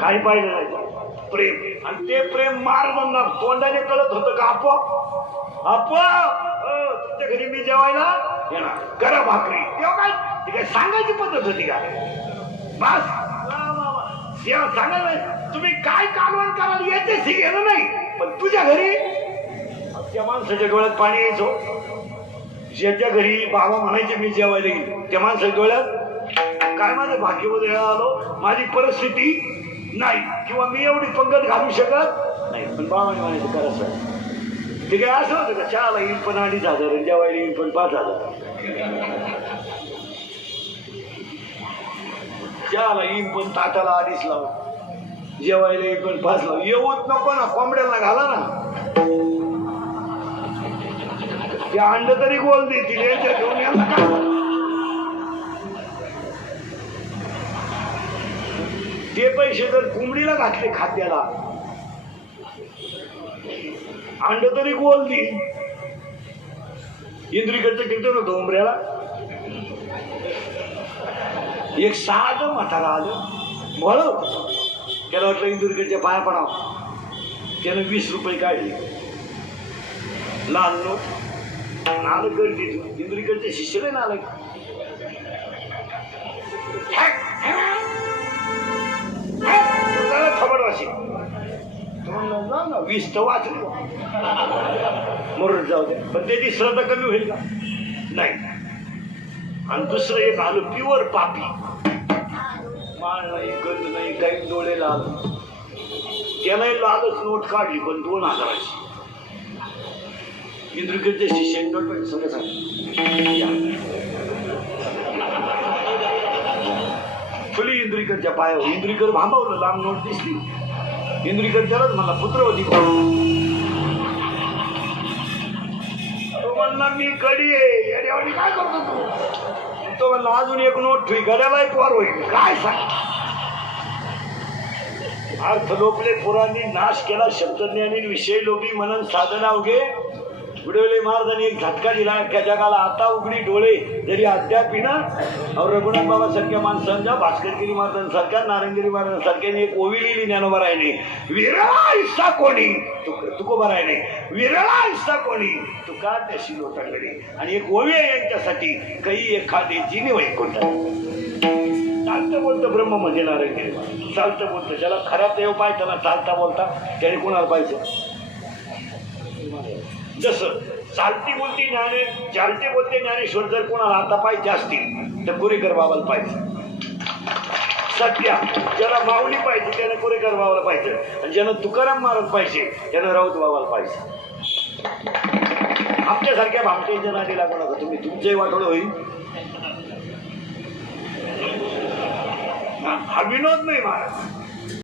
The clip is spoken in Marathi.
काही पाहिलं नाही प्रेम. आणि ते प्रेम मार म्हणणार तोंडाने कळत होतं का आपोआप आपोआप. तुमच्या घरी मी जेवायला येणार, करा भाकरी. तेव्हा काय ती काय सांगायची पद्धत होती का? बस तेव्हा सांगा नाही तुम्ही काय कालवण कराल याचे घेणं नाही. पण तुझ्या घरी त्या माणसाच्या डोळ्यात पाणी यायचो. ज्याच्या घरी बाबा म्हणायचे मी जेवायला येईल त्या माणसाच्या डोळ्यात काय माझं भाग्य उदयाला आलो, माझी परिस्थिती नाही किंवा मी एवढी पंगत घालू शकत नाही. पण बाबाने म्हणायचं करायचं. ते काय असं होतं का चहाला येईल पण 2,500 जेवायला येईल पण 5,000. चहाला येईल पण ताटाला 2.5 लाव, जेवायला येईल पण 5 लाव. येऊच नको ना, कोंबड्याला घाला ना. ते अंड तरी गोल देतील याच्या घेऊन यांना काय. ते पैसे जर कोंबडीला घातले खात्याला अंड तरी गोल देईल. इंद्रिकडचं कीर्तन होतं उमऱ्याला. एक साधं म्हातारा आलं म्हणून त्याला वाटलं इंदुरीकडच्या पाया पडावं. त्यानं 20 रुपये काढले, लहान नोट. आलं गर्दीतून इंदुरीकडचे शिष्य ना आलं खबर असेल 20 तर वाचले मरून जाऊ दे. पण त्याची श्रद्धा कमी होईल का? नाही. आणि दुसरं एक आलं प्युअर पापी. माळ नाही, गंध नाही, काही डोळे लाल. त्यालाही लालच नोट काढली पण 2,000ची. इंद्रिकडचे शिष्य नोट सगळं सांग फुली इंद्रिकडच्या पायावर. इंद्रिकड भांबवलं, लांब नोट दिसली. इंद्रिकड त्यालाच म्हणला पुत्रवती. तो म्हणला मी कडी आहे याच्यावर काय करतो तू? तो म्हणला अजून एक नोट ठुई गड्यालाही पोर होईल. काय सांग अर्थ लोपले पुराणी नाश केला शब्दज्ञानी विषय लोभी मनन साधना उगे उडवले महाराजांनी एक झटका दिला अख्ख्या जगाला. आता उघडी डोळे जरी अद्यापी ना और रघुनाथ बाबा सारख्या माणसांच्या, भास्करगिरी महाराजांसारख्या, नारायणगिरी महाराजांसारख्याने एक ओवी लिहिली ज्ञानोबारायने. विरळा हिस्सा कोणी तुकोबारायने, विरळा हिस्सा कोणी तुका त्याशी लोटांगडी. आणि एक ओवी आहे यांच्यासाठी, काही एखाद्याची निवय कोणता. चालतं बोलतं ब्रह्म म्हणजे नारायणगिरी. चालतं बोलतं ज्याला खऱ्या देव पाहिजे त्याला चालता बोलता. त्याने कोणाला पाहिजे? जसं चालती बोलती ज्ञाने चालते बोलते ज्ञानेश्वर जर कोणाला आता पाहिजे असतील तर कुरेकर बाबाला पाहिजे. सत्या ज्याला माऊली पाहिजे त्यानं कुरेकर बाबाला पाहिजे. आणि ज्यानं तुकाराम महाराज पाहिजे त्यानं राऊत बाबाला पाहिजे. आमच्यासारख्या भामटेच्या नादी लागू नका तुम्ही. तुमचंही वाटोळं होईल. हा विनोद नाही महाराज.